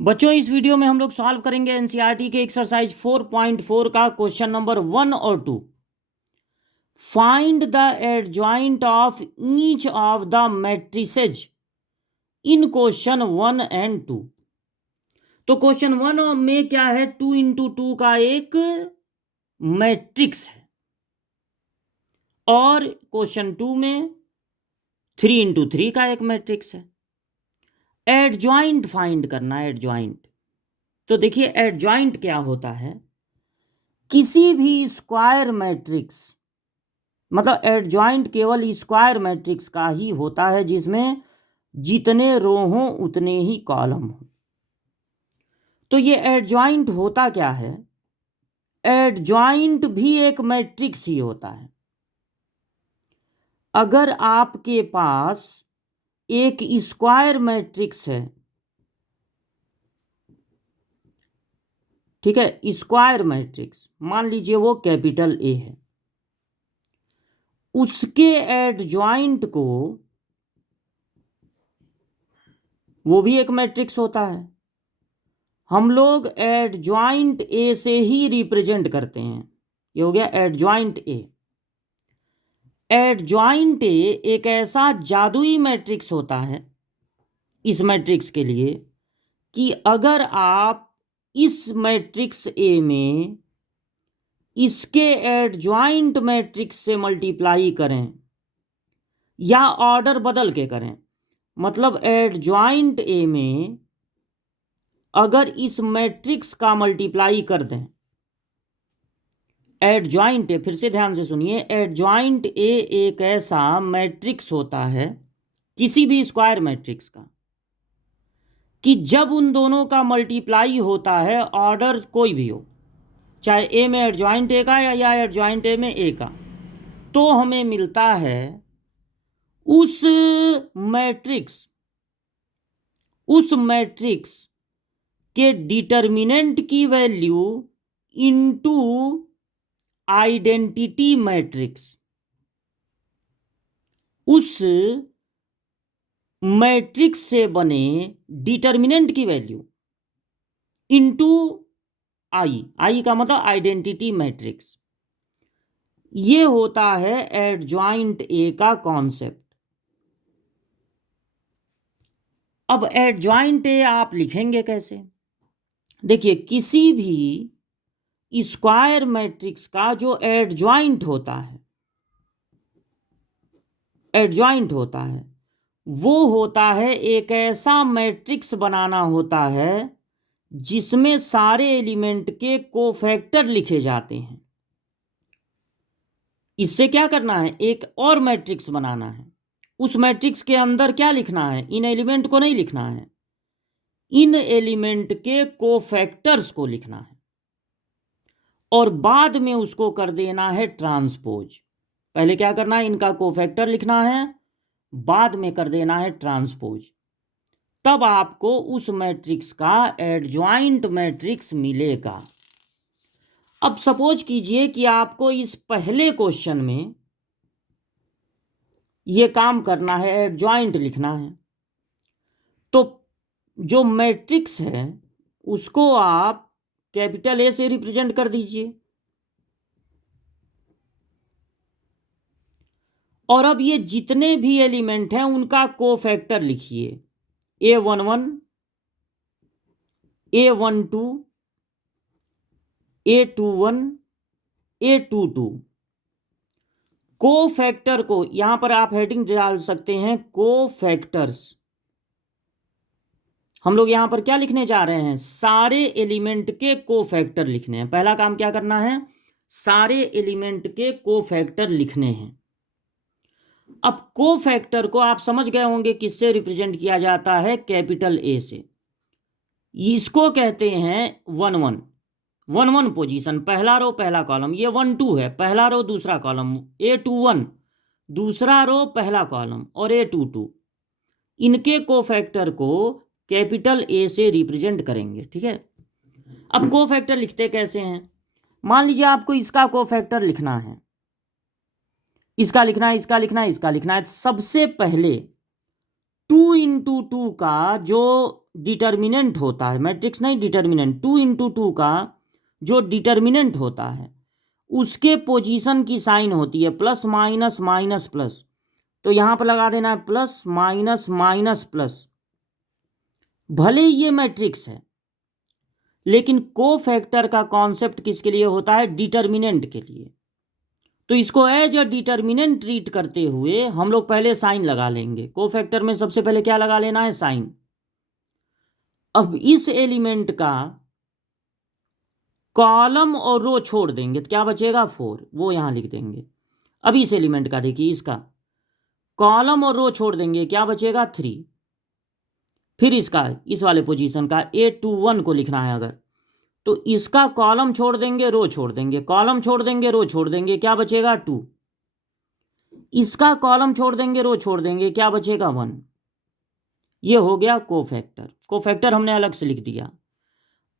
बच्चों, इस वीडियो में हम लोग सॉल्व करेंगे एनसीईआरटी के एक्सरसाइज 4.4 का क्वेश्चन नंबर 1 और 2। Find the adjoint of each of the matrices in question 1 and 2। तो क्वेश्चन 1 में क्या है, 2 × 2 का एक मैट्रिक्स है और क्वेश्चन 2 में 3 × 3 का एक मैट्रिक्स है। एडजॉइंट फाइंड करना है। एडजॉइंट, तो देखिए एडजॉइंट क्या होता है। किसी भी स्क्वायर मैट्रिक्स, मतलब एडजॉइंट केवल स्क्वायर मैट्रिक्स का ही होता है जिसमें जितने रो हों उतने ही कॉलम हों। तो ये एडजॉइंट होता क्या है, एडजॉइंट भी एक मैट्रिक्स ही होता है। अगर आपके पास एक स्क्वायर मैट्रिक्स है, ठीक है, स्क्वायर मैट्रिक्स, मान लीजिए वो कैपिटल ए है, उसके एडजॉइंट को, वो भी एक मैट्रिक्स होता है, हम लोग एडजॉइंट ए से ही रिप्रेजेंट करते हैं। ये हो गया एडजॉइंट ए। एडजॉइंट ए एक ऐसा जादुई मैट्रिक्स होता है इस मैट्रिक्स के लिए कि अगर आप इस मैट्रिक्स ए में इसके एडजॉइंट मैट्रिक्स से मल्टीप्लाई करें या ऑर्डर बदल के करें, मतलब एडजॉइंट ए में अगर इस मैट्रिक्स का मल्टीप्लाई कर दें, एडजॉइंट ए, फिर से ध्यान से सुनिए, एडजॉइंट ए एक ऐसा मैट्रिक्स होता है किसी भी स्क्वायर मैट्रिक्स का कि जब उन दोनों का मल्टीप्लाई होता है, ऑर्डर कोई भी हो, चाहे ए में एडजॉइंट ए का या एडजॉइंट ए में ए का, तो हमें मिलता है उस मैट्रिक्स के डिटर्मिनेंट की वैल्यू इनटू आइडेंटिटी मैट्रिक्स, उस मैट्रिक्स से बने डिटर्मिनेंट की वैल्यू इनटू आई का मतलब आइडेंटिटी मैट्रिक्स। ये होता है एडजॉइंट ए का कॉन्सेप्ट। अब एडजॉइंट ए आप लिखेंगे कैसे? देखिए, किसी भी स्क्वायर मैट्रिक्स का जो एडजॉइंट होता है, वो होता है एक ऐसा मैट्रिक्स बनाना होता है जिसमें सारे एलिमेंट के कोफैक्टर लिखे जाते हैं। इससे क्या करना है, एक और मैट्रिक्स बनाना है। उस मैट्रिक्स के अंदर क्या लिखना है, इन एलिमेंट को नहीं लिखना है, इन एलिमेंट के कोफैक्टर्स को लिखना है और बाद में उसको कर देना है ट्रांसपोज। पहले क्या करना है, इनका कोफैक्टर लिखना है, बाद में कर देना है ट्रांसपोज, तब आपको उस मैट्रिक्स का एडजॉइंट मैट्रिक्स मिलेगा। अब सपोज कीजिए कि आपको इस पहले क्वेश्चन में यह काम करना है, एडजॉइंट लिखना है, तो जो मैट्रिक्स है उसको आप कैपिटल ए से रिप्रेजेंट कर दीजिए। और अब ये जितने भी एलिमेंट हैं उनका कोफैक्टर लिखिए, A11, A12, A21, A22। Cofactor को यहां पर आप हेडिंग डाल सकते हैं, कोफैक्टर्स। हम लोग यहां पर क्या लिखने जा रहे हैं, सारे एलिमेंट के कोफैक्टर लिखने हैं। पहला काम क्या करना है, सारे एलिमेंट के कोफैक्टर लिखने हैं। अब कोफैक्टर को आप समझ गए होंगे किससे रिप्रेजेंट किया जाता है, कैपिटल ए से। इसको कहते हैं 1 1 पोजीशन, पहला रो पहला कॉलम। ये 1 2 है, पहला रो दूसरा कॉलम, A21 दूसरा रो पहला कॉलम, और A22। इनके कोफैक्टर को कैपिटल ए से रिप्रेजेंट करेंगे, ठीक है। अब कोफैक्टर लिखते कैसे हैं, मान लीजिए आपको इसका कोफैक्टर लिखना है, इसका लिखना है, इसका लिखना है, इसका लिखना है। सबसे पहले 2 × 2 का जो डिटर्मिनेंट होता है, मैट्रिक्स नहीं डिटर्मिनेंट, 2 × 2 का जो डिटर्मिनेंट होता है उसके पोजीशन की साइन होती है प्लस माइनस माइनस प्लस। तो यहां पर लगा देना है प्लस माइनस माइनस प्लस। भले ये मैट्रिक्स है लेकिन कोफैक्टर का कॉन्सेप्ट किसके लिए होता है? डिटर्मिनेंट के लिए। तो इसको एज अ डिटर्मिनेंट ट्रीट करते हुए हम लोग पहले साइन लगा लेंगे। कोफैक्टर में सबसे पहले क्या लगा लेना है? साइन। अब इस एलिमेंट का कॉलम और रो छोड़ देंगे तो क्या बचेगा? 4, वो यहां लिख देंगे। अब इस एलिमेंट का देखिए, इसका कॉलम और रो छोड़ देंगे, क्या बचेगा? 3। फिर इसका इस वाले पोजीशन का A21 को लिखना है अगर, तो इसका कॉलम छोड़ देंगे, रो छोड़ देंगे, कॉलम छोड़ देंगे, रो छोड़ देंगे, क्या बचेगा? 2। इसका कॉलम छोड़ देंगे, रो छोड़ देंगे, क्या बचेगा? 1। ये हो गया कोफैक्टर। कोफैक्टर हमने अलग से लिख दिया।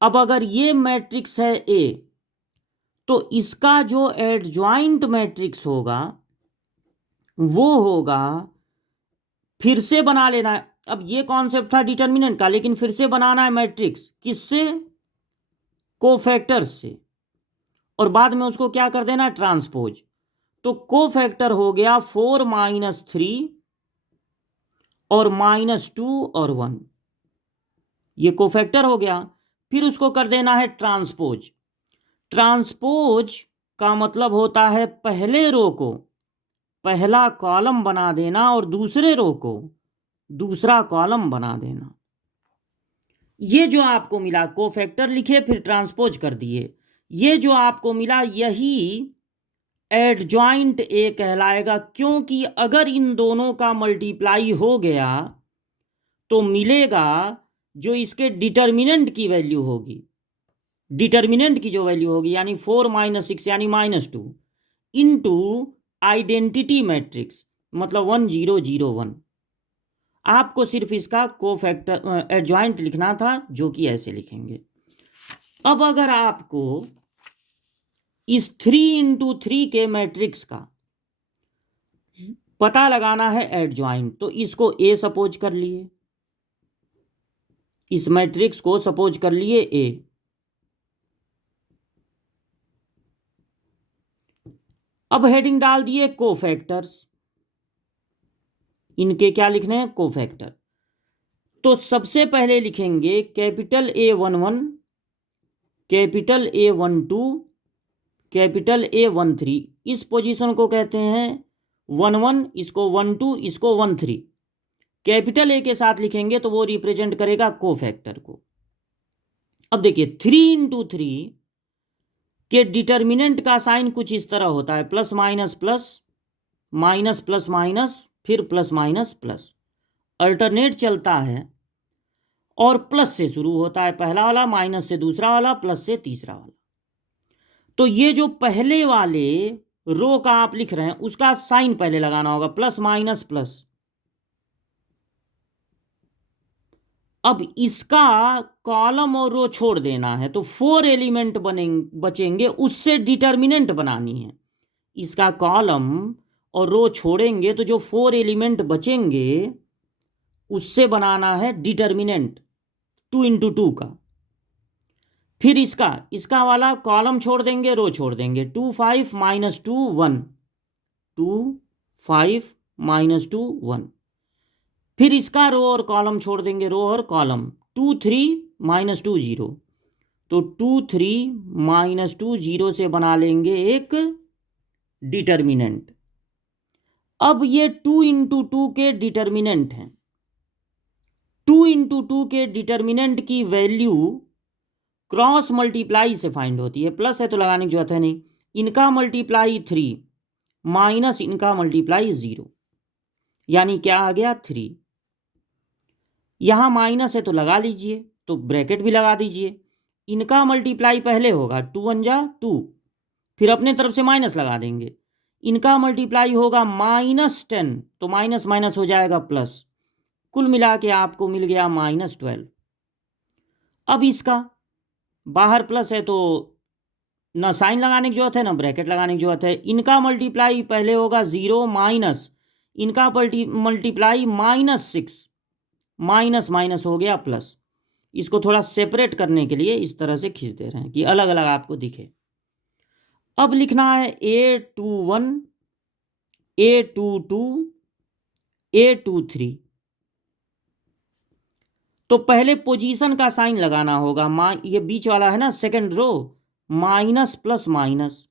अब अगर ये मैट्रिक्स है ए, तो इसका जो एडजॉइंट मैट्रिक्स होगा वो होगा, फिर से बना लेना है। अब ये कॉन्सेप्ट था डिटर्मिनेंट का, लेकिन फिर से बनाना है मैट्रिक्स। किससे? कोफैक्टर से। और बाद में उसको क्या कर देना? ट्रांसपोज। तो कोफैक्टर हो गया 4 - 3 और -2 और 1। ये कोफैक्टर हो गया। फिर उसको कर देना है ट्रांसपोज। ट्रांसपोज का मतलब होता है पहले रो को पहला कॉलम बना देना और दूसरे रो को दूसरा कॉलम बना देना। ये जो आपको मिला, कोफैक्टर लिखे फिर ट्रांसपोज कर दिए, ये जो आपको मिला यही एडजॉइंट ए कहलाएगा। क्योंकि अगर इन दोनों का मल्टीप्लाई हो गया तो मिलेगा जो इसके डिटर्मिनेंट की वैल्यू होगी। डिटर्मिनेंट की जो वैल्यू होगी यानी 4 - 6 यानी -2 इंटू आइडेंटिटी मैट्रिक्स, मतलब 1 0 0 1। आपको सिर्फ इसका कोफैक्टर एडजॉइंट लिखना था, जो कि ऐसे लिखेंगे। अब अगर आपको इस 3 × 3 के मैट्रिक्स का पता लगाना है एडजॉइंट, तो इसको ए सपोज कर लिए, इस मैट्रिक्स को सपोज कर लिए ए। अब हेडिंग डाल दिए कोफैक्टर्स। इनके क्या लिखने हैं? कोफैक्टर। तो सबसे पहले लिखेंगे capital A11, capital A12, capital A13। इस पोजीशन को कहते हैं 1 1, इसको 1 2, इसको 1 3। कैपिटल ए के साथ लिखेंगे तो वो रिप्रेजेंट करेगा कोफैक्टर को। अब देखिए 3 × 3 के डिटर्मिनेंट का साइन कुछ इस तरह होता है, plus minus plus, minus plus minus, फिर प्लस माइनस प्लस, अल्टरनेट चलता है और प्लस से शुरू होता है पहला वाला, माइनस से दूसरा वाला, प्लस से तीसरा वाला। तो ये जो पहले वाले रो का आप लिख रहे हैं उसका साइन पहले लगाना होगा, प्लस माइनस प्लस। अब इसका कॉलम और रो छोड़ देना है तो 4 एलिमेंट बचेंगे, उससे डिटर्मिनेंट बनानी है। इसका कॉलम और रो छोड़ेंगे तो जो 4 एलिमेंट बचेंगे उससे बनाना है डिटर्मिनेंट 2 × 2 का। फिर इसका वाला कॉलम छोड़ देंगे, रो छोड़ देंगे, 2 5 - 2 1, 2 5 - 2 1। फिर इसका रो और कॉलम छोड़ देंगे, रो और कॉलम, 2 3 - 2 0। तो 2 3 - 2 0 से बना लेंगे एक डिटर्मिनेंट। अब ये 2 × 2 के डिटर्मिनेंट हैं। 2 × 2 के डिटर्मिनेंट की वैल्यू क्रॉस मल्टीप्लाई से फाइंड होती है। प्लस है तो लगाने की जरूरत है नहीं। इनका मल्टीप्लाई 3 माइनस इनका मल्टीप्लाई 0, यानी क्या आ गया? 3। यहां माइनस है तो लगा लीजिए, तो ब्रैकेट भी लगा दीजिए। इनका मल्टीप्लाई पहले होगा 2 1 जा 2, फिर अपने तरफ से माइनस लगा देंगे। इनका मल्टीप्लाई होगा -10, तो माइनस माइनस हो जाएगा प्लस, कुल मिला के आपको मिल गया -12। अब इसका बाहर प्लस है तो ना साइन लगाने की जरूरत है ना ब्रैकेट लगाने की जरूरत है। इनका मल्टीप्लाई पहले होगा 0 माइनस इनका मल्टीप्लाई -6, माइनस माइनस हो गया प्लस। इसको थोड़ा सेपरेट करने के लिए इस तरह से खींच दे रहे हैं कि अलग अलग आपको दिखे। अब लिखना है A21, A22, A23। तो पहले पोजीशन का साइन लगाना होगा, ये बीच वाला है ना second row, minus plus minus.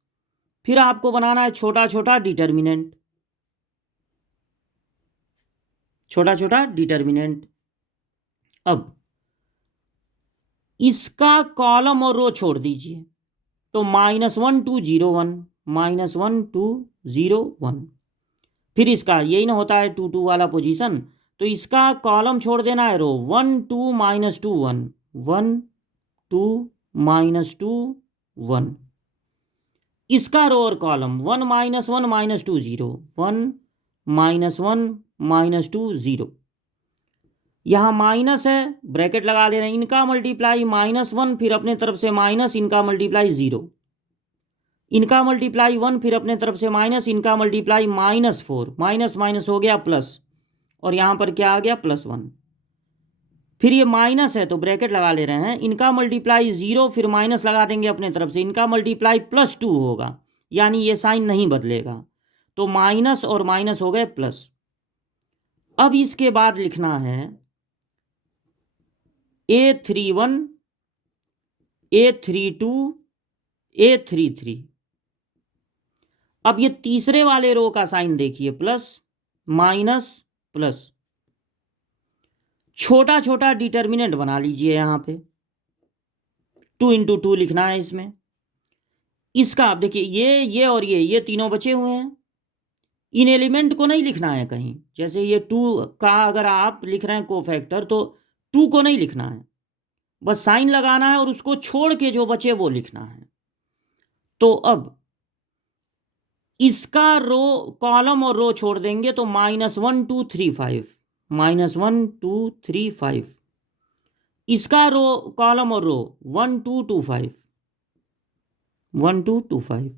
फिर आपको बनाना है छोटा छोटा डिटर्मिनेंट, छोटा छोटा डिटर्मिनेंट। अब इसका कॉलम और रो छोड़ दीजिए, तो -1 2 0 1, -1 2 0 1। फिर इसका यही ना होता है 2 2 वाला पोजीशन, तो इसका कॉलम छोड़ देना है रो, 1 2 -2 1, 1 2 -2 1। इसका रो और कॉलम 1 -1 -2 0, 1 -1 -2 0। यहाँ माइनस है, ब्रैकेट लगा ले रहे हैं, इनका मल्टीप्लाई -1, फिर अपने तरफ से माइनस, इनका मल्टीप्लाई 0, इनका मल्टीप्लाई 1, फिर अपने तरफ से माइनस, इनका मल्टीप्लाई -4, माइनस माइनस हो गया प्लस, और यहाँ पर क्या आ गया +1। फिर ये माइनस है तो ब्रैकेट लगा ले रहे हैं, इनका मल्टीप्लाई 0, फिर माइनस लगा देंगे अपने तरफ से, इनका मल्टीप्लाई +2 होगा, यानी ये साइन नहीं बदलेगा, तो माइनस और माइनस हो गए प्लस। अब इसके बाद लिखना है A31, A32, A33। अब ये तीसरे वाले रो का साइन देखिए, प्लस माइनस प्लस। छोटा छोटा डिटर्मिनेंट बना लीजिए, यहां पे 2 × 2 लिखना है इसमें। इसका आप देखिए, ये और ये तीनों बचे हुए हैं, इन एलिमेंट को नहीं लिखना है कहीं। जैसे ये 2 का अगर आप लिख रहे हैं कोफैक्टर, तो 2 को नहीं लिखना है, बस साइन लगाना है और उसको छोड़ के जो बचे वो लिखना है। तो अब इसका रो, कॉलम और रो छोड़ देंगे, तो -1 2 3 5, -1 2 3 5। इसका रो, कॉलम और रो 1 2 2 5, 1 2 2 5।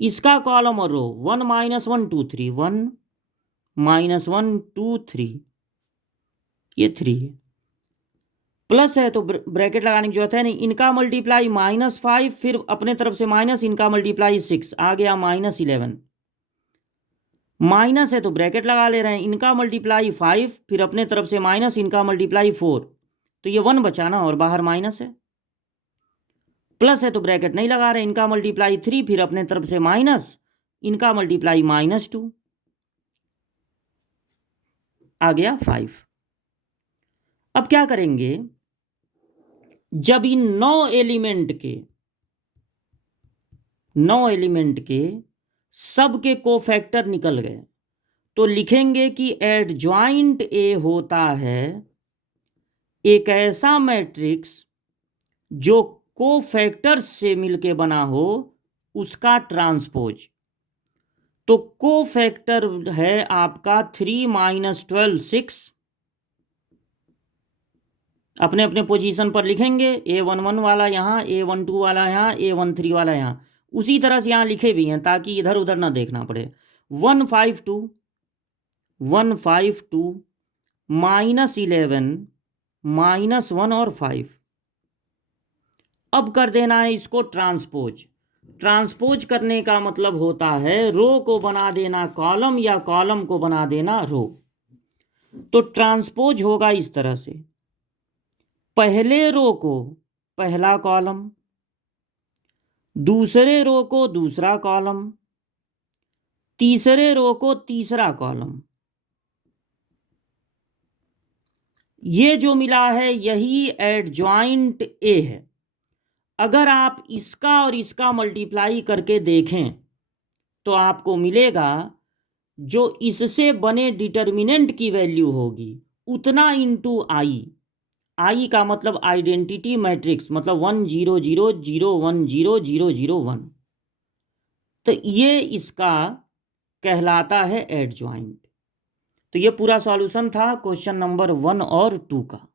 इसका कॉलम और रो 1 -1 2 3, 1 -1 2 3, ये 3 है। प्लस है तो ब्रैकेट लगाने की जरूरत है नहीं, इनका मल्टीप्लाई -5, फिर अपने तरफ से माइनस, इनका मल्टीप्लाई 6 आ गया -11। माइनस है तो ब्रैकेट लगा ले रहे हैं, इनका मल्टीप्लाई 5, फिर अपने तरफ से माइनस, इनका मल्टीप्लाई 4, तो ये 1 बचा ना, और बाहर माइनस है। प्लस है तो ब्रैकेट नहीं लगा रहे, इनका मल्टीप्लाई 3, फिर अपने तरफ से माइनस, इनका मल्टीप्लाई -2, आ गया 5। अब क्या करेंगे, जब इन 9 एलिमेंट के सब के कोफैक्टर निकल गए, तो लिखेंगे कि एडजॉइंट ए होता है एक ऐसा मैट्रिक्स जो कोफैक्टर्स से मिलके बना हो, उसका ट्रांसपोज। तो कोफैक्टर है आपका 3 -12 6। अपने अपने पोजीशन पर लिखेंगे, A11 वाला यहाँ, A12 वाला यहाँ, A13 वाला यहाँ। उसी तरह से यहाँ लिखे भी हैं ताकि इधर उधर ना देखना पड़े। 152, 152, -11, -1 और 5। अब कर देना है इसको ट्रांसपोज। ट्रांसपोज करने का मतलब होता है रो को बना देना कॉलम, या कॉलम को बना देना रो। तो ट्रांसपोज होगा इस तरह से, पहले रो को पहला कॉलम, दूसरे रो को दूसरा कॉलम, तीसरे रो को तीसरा कॉलम। ये जो मिला है यही एडजॉइंट ए है। अगर आप इसका और इसका मल्टीप्लाई करके देखें तो आपको मिलेगा जो इससे बने डिटर्मिनेंट की वैल्यू होगी उतना इंटू आई का मतलब आइडेंटिटी मैट्रिक्स, मतलब 1 0 0 0 1 0 0 0 1। तो ये इसका कहलाता है एडजॉइंट। तो ये पूरा सॉल्यूशन था क्वेश्चन नंबर 1 और 2 का।